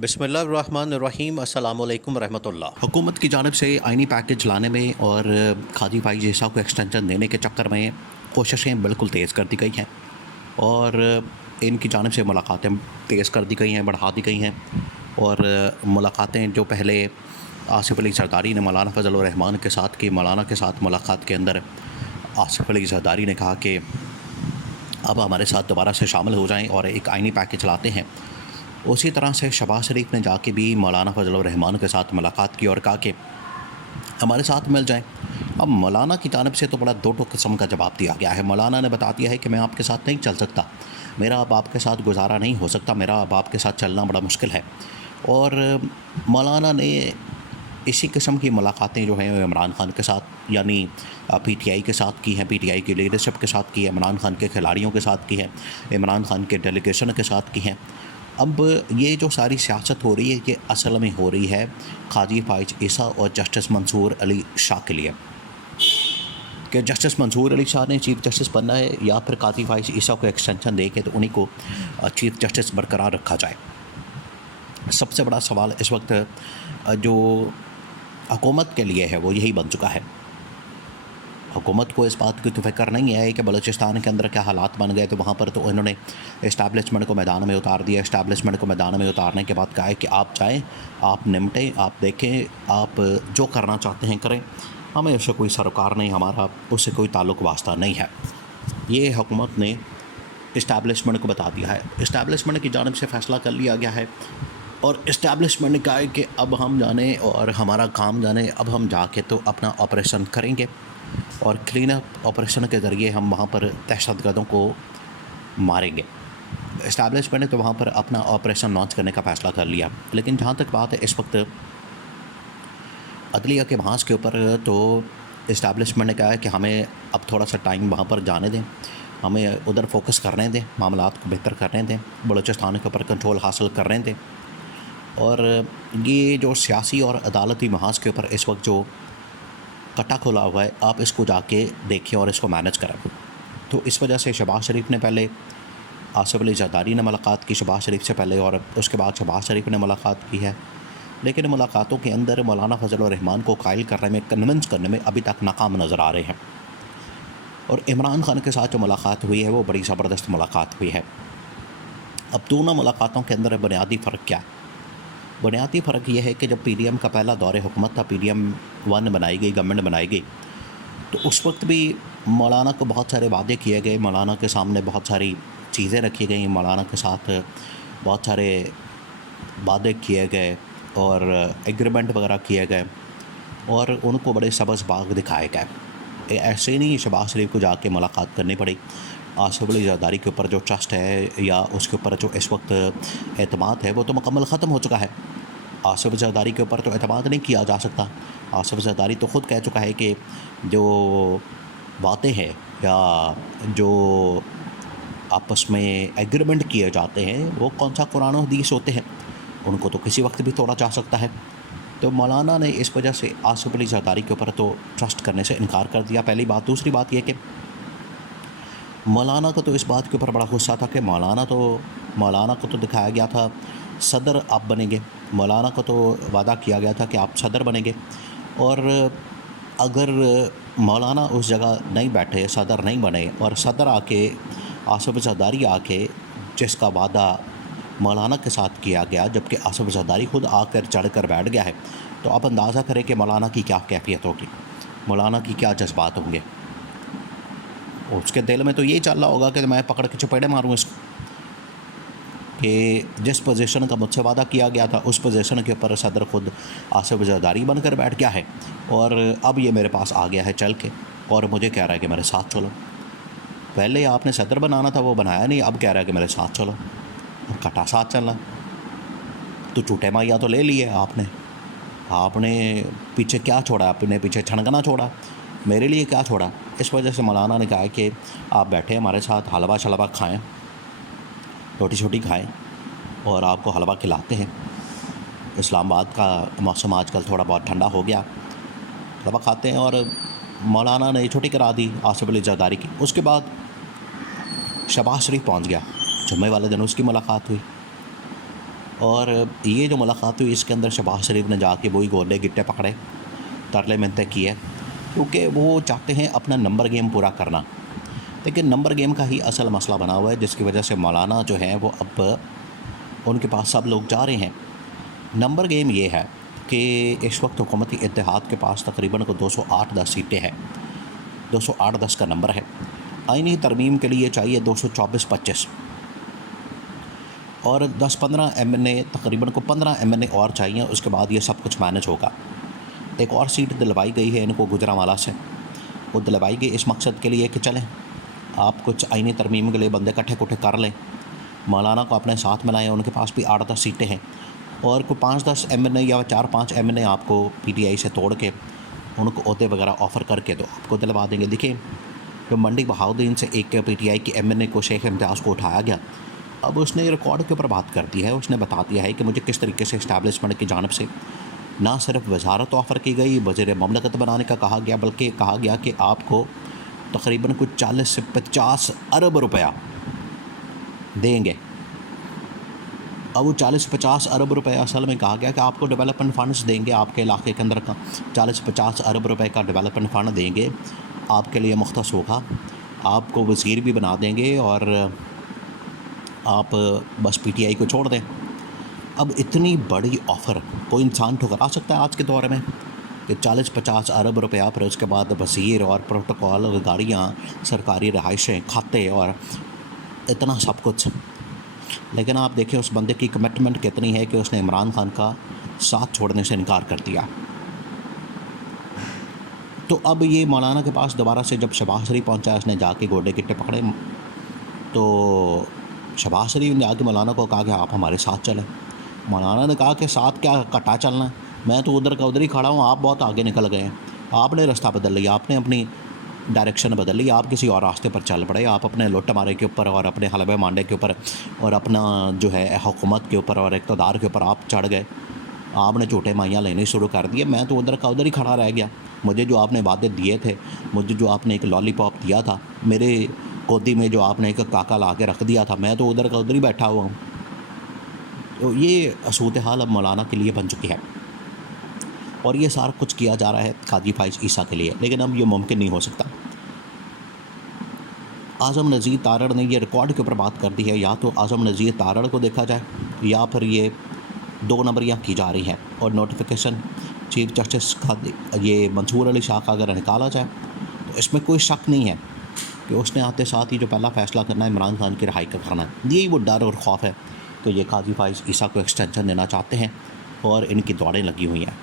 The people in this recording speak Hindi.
बिस्मिल्लाहिर्रहमानिर्रहीम अस्सलामुअलैकुम रहमतुल्लाह। हुकूमत की जानिब से आइनी पैकेज लाने में और खादी पाई जैसा को एक्सटेंशन देने के चक्कर में कोशिशें बिल्कुल तेज़ कर दी गई हैं और इनकी जानिब से मुलाकातें तेज़ कर दी गई हैं, बढ़ा दी गई हैं। और मुलाकातें जो पहले आसिफ अली जरदारी ने मौलाना फजल रहमान के साथ की, मौलाना के साथ मुलाकात के अंदर आसिफ अली जरदारी ने कहा कि अब हमारे साथ दोबारा से शामिल हो जाएं और एक आइनी पैकेज लाते हैं। उसी तरह से शहबाज शरीफ ने जाके भी मौलाना फजल रहमान के साथ मुलाकात की और कहा कि हमारे साथ मिल जाएं। अब मौलाना की जानिब से तो बड़ा दो टोक किस्म का जवाब दिया गया है। मौलाना ने बता दिया है कि मैं आपके साथ नहीं चल सकता, मेरा अब आपके साथ गुजारा नहीं हो सकता, मेरा अब आपके साथ चलना बड़ा मुश्किल है। और मौलाना ने इसी किस्म की मुलाकातें जो हैं इमरान खान के साथ यानी पीटीआई के साथ की हैं, पीटीआई की लीडरशिप के साथ की है, इमरान खान के खिलाड़ियों के साथ की है, इमरान खान के डेलीगेशन के साथ की हैं। अब ये जो सारी सियासत हो रही है ये असल में हो रही है काजी फाइज ईसा और जस्टिस मंसूर अली शाह के लिए कि जस्टिस मंसूर अली शाह ने चीफ़ जस्टिस बनना है या फिर काजी फाइज ईसा को एक्सटेंशन दे के तो उन्हीं को चीफ़ जस्टिस बरकरार रखा जाए। सबसे बड़ा सवाल इस वक्त जो हुकूमत के लिए है वो यही बन चुका है। हुकूमत को इस बात की तो फ़िक्र नहीं है कि बलूचिस्तान के अंदर क्या हालात बन गए, तो वहाँ पर तो इन्होंने इस्टेब्लिशमेंट को मैदान में उतार दिया। इस्टेब्लिशमेंट को मैदान में उतारने के बाद कहा है कि आप जाएँ, आप निपटें, आप देखें, आप जो करना चाहते हैं करें, हमें उससे कोई सरोकार नहीं, हमारा उससे कोई ताल्लुक़ वास्ता नहीं है। ये हुकूमत ने इस्टेब्लिशमेंट को बता दिया है। इस्टेब्लिशमेंट की जानिब से फ़ैसला कर लिया गया है और इस्टेब्लिशमेंट ने कहा है कि अब हम जाने और हमारा काम जाने, अब हम जाके तो अपना ऑपरेशन करेंगे और क्लीन अप ऑपरेशन के ज़रिए हम वहाँ पर दहशतगर्दों को मारेंगे। इस्टेब्लिशमेंट ने तो वहाँ पर अपना ऑपरेशन लॉन्च करने का फ़ैसला कर लिया। लेकिन जहाँ तक बात है इस वक्त अदलिया के बहस के ऊपर, तो इस्टेब्लिशमेंट ने कहा है कि हमें अब थोड़ा सा टाइम वहाँ पर जाने दें, हमें उधर फोकस करने दें, मामलात को बेहतर करने दें, बलूचिस्तान के ऊपर कंट्रोल हासिल करने दें। और ये जो सियासी और अदालती महाज के ऊपर इस वक्त जो कटा खुला हुआ है, आप इसको जाके देखें और इसको मैनेज करें। तो इस वजह से शहबाज शरीफ ने पहले आसिफ अली जरदारी ने मुलाकात की शहबाज शरीफ से पहले और उसके बाद शहबाज शरीफ ने मुलाकात की है। लेकिन मुलाकातों के अंदर मौलाना फजल रहमान को कायल करने में, कन्विंस करने में अभी तक नाकाम नज़र आ रहे हैं। और इमरान खान के साथ जो मुलाकात हुई है वो बड़ी ज़बरदस्त मुलाकात हुई है। अब दोनों मुलाकातों के अंदर बुनियादी फ़र्क क्या है? बुनियादी फ़र्क ये है कि जब पीडीएम का पहला दौर हुकूमत था, पीडीएम 1 बनाई गई, गवर्नमेंट बनाई गई, तो उस वक्त भी मौलाना को बहुत सारे वादे किए गए, मौलाना के सामने बहुत सारी चीज़ें रखी गई, मौलाना के साथ बहुत सारे वादे किए गए और एग्रीमेंट वगैरह किए गए और उनको बड़े सबज़ बाग दिखाए गए। ऐसे नहीं शहबाज शरीफ को जाके मुलाकात करनी पड़ी। आसिफ अली जरदारी के ऊपर जो ट्रस्ट है या उसके ऊपर जो इस वक्त एतमाद है वो तो मुकम्मल ख़त्म हो चुका है। आसिफ जरदारी के ऊपर तो एतमाद नहीं किया जा सकता। आसिफ जरदारी तो ख़ुद कह चुका है कि जो बातें हैं या जो आपस में एग्रीमेंट किए जाते हैं वो कौन सा कुरान और हदीस होते हैं, उनको तो किसी वक्त भी तोड़ा जा सकता है। तो मौलाना ने इस वजह से आसिफ अली जरदारी के ऊपर तो ट्रस्ट करने से इनकार कर दिया, पहली बात। दूसरी बात यह कि मौलाना को तो इस बात के ऊपर बड़ा गुस्सा था कि मौलाना को तो दिखाया गया था सदर आप बनेंगे, मौलाना को तो वादा किया गया था कि आप सदर बनेंगे। और अगर मौलाना उस जगह नहीं बैठे, सदर नहीं बने और सदर आके आसिफ जरदारी आके जिसका वादा मौलाना के साथ किया गया, जबकि आसिफ जरदारी खुद आकर चढ़ कर बैठ गया है, तो आप अंदाज़ा करें कि मौलाना की क्या कैफियत होगी, मौलाना की क्या जज्बात होंगे। उसके दिल में तो यही चल रहा होगा कि मैं पकड़ के चपेड़े मारूँ इसको, कि जिस पोजीशन का मुझसे वादा किया गया था उस पोजीशन के ऊपर सदर खुद आसिफ जरदारी बनकर बैठ गया है और अब ये मेरे पास आ गया है चल के और मुझे कह रहा है कि मेरे साथ चलो। पहले आपने सदर बनाना था, वो बनाया नहीं, अब कह रहा है कि मेरे साथ चलो और कटा साथ चलना। तो झूठे माइया तो ले लिए आपने पीछे क्या छोड़ा? आपने पीछे छनकना छोड़ा, मेरे लिए क्या छोड़ा? इस वजह से मौलाना ने कहा कि आप बैठे हमारे साथ, हलवा शलवा खाएं, रोटी छोटी खाएं और आपको हलवा खिलाते हैं। इस्लामाबाद का मौसम आजकल थोड़ा बहुत ठंडा हो गया, हलवा खाते हैं। और मौलाना ने छुट्टी करा दी आसिफ अली जरदारी की। उसके बाद शहबाज शरीफ पहुंच गया, जुम्मे वाले दिन उसकी मुलाकात हुई। और ये जो मुलाकात हुई इसके अंदर शहबाज शरीफ ने जाके वही गोले गिट्टे पकड़े, तरले मिन्नतें किए, क्योंकि वो चाहते हैं अपना नंबर गेम पूरा करना। लेकिन नंबर गेम का ही असल मसला बना हुआ है, जिसकी वजह से मौलाना जो है वो अब उनके पास सब लोग जा रहे हैं। नंबर गेम ये है कि इस वक्त हुकूमती इत्तेहाद के पास तकरीबन को 208-10 सीटें हैं, 208-10 का नंबर है। आईनी तरमीम के लिए चाहिए 224-25 और 10-15 MNA, तकरीबन को 15 MNA और चाहिए। उसके बाद ये सब कुछ मैनेज होगा। एक और सीट दिलवाई गई है इनको गुजरांवाला से, वो दिलवाई गई इस मकसद के लिए कि चलें आप कुछ आईनी तरमीम के लिए बंदे इकट्ठे कुट्ठे कर लें, मौलाना को अपने साथ मिलाएं। उनके पास भी 8-10 सीटें हैं और कोई 5-10 MNA या 4-5 MNA आपको PTI से तोड़ के उनको ओहदे वगैरह ऑफ़र करके तो आपको दिलवा देंगे। देखिए, जो मंडी बहाउद्दीन से एक PTI की MNA को शेख इम्तियाज़ को उठाया गया, अब उसने रिकॉर्ड के ऊपर बात कर दी है। उसने बता दिया है कि मुझे किस तरीके से इस्टेब्लिशमेंट की जानिब से ना सिर्फ वजारत ऑफ़र की गई, वज़ीर ममलकत बनाने का कहा गया, बल्कि कहा गया कि आपको तकरीबन कुछ 40 से 50 अरब रुपया देंगे। अब वो 40-50 अरब रुपए असल में कहा गया कि आपको डेवलपमेंट फ़ंड्स देंगे, आपके इलाके के अंदर का 40-50 अरब रुपए का डेवलपमेंट फ़ंड देंगे, आपके लिए मुख्तस होगा, आपको वज़ीर भी बना देंगे और आप बस PTI को छोड़ दें। अब इतनी बड़ी ऑफ़र कोई इंसान ठुकरा सकता है आज के दौर में कि 40-50 अरब रुपया, फिर उसके बाद वज़ीर और प्रोटोकॉल, गाड़ियाँ, सरकारी रहाइशें, खाते और इतना सब कुछ। लेकिन आप देखिए उस बंदे की कमिटमेंट कितनी है कि उसने इमरान खान का साथ छोड़ने से इनकार कर दिया। तो अब ये मौलाना के पास दोबारा से जब शहबाज शरीफ पहुंचा, उसने जाके गोडे गिट्टे पकड़े, तो शहबाज शरीफ ने आके मौलाना को कहा कि आप हमारे साथ चलें। मौलाना ने कहा कि साथ क्या, कटा चलना है, मैं तो उधर का उधर ही खड़ा हूँ, आप बहुत आगे निकल गए हैं, आपने रास्ता बदल लिया, आपने अपनी डायरेक्शन बदल ली, आप किसी और रास्ते पर चल पड़े, आप अपने लुट मारे के ऊपर और अपने हलबे मांडे के ऊपर और अपना जो है हुकूमत के ऊपर और इक़्तिदार के ऊपर आप चढ़ गए, आपने झूठे माइयाँ लेने शुरू कर दिए। मैं तो उधर का उधर ही खड़ा रह गया। मुझे जो आपने वादे दिए थे, मुझे जो आपने एक लॉलीपॉप दिया था, मेरे गोदी में जो आपने एक काका ला के रख दिया था, मैं तो उधर का उधर ही बैठा हुआ हूँ। तो ये सूरत हाल अब मौलाना के लिए बन चुकी है और ये सारा कुछ किया जा रहा है काजी फाइज ईसा के लिए, लेकिन अब ये मुमकिन नहीं हो सकता। आज़म नज़ीर तारड़ ने ये रिकॉर्ड के ऊपर बात कर दी है, या तो आज़म नज़ीर तारड़ को देखा जाए या फिर ये 2 नंबरियाँ की जा रही हैं और नोटिफिकेशन चीफ जस्टिस का ये मंसूर अली शाह का अगर निकाला जाए तो इसमें कोई शक नहीं है कि उसने आते साथ ही जो पहला फ़ैसला करना है इमरान खान की रिहाई का करना है। यही वो डर और खौफ है कि ये काजी फाइज ईसा को एक्सटेंशन देना चाहते हैं और इनकी दौड़ें लगी हुई हैं।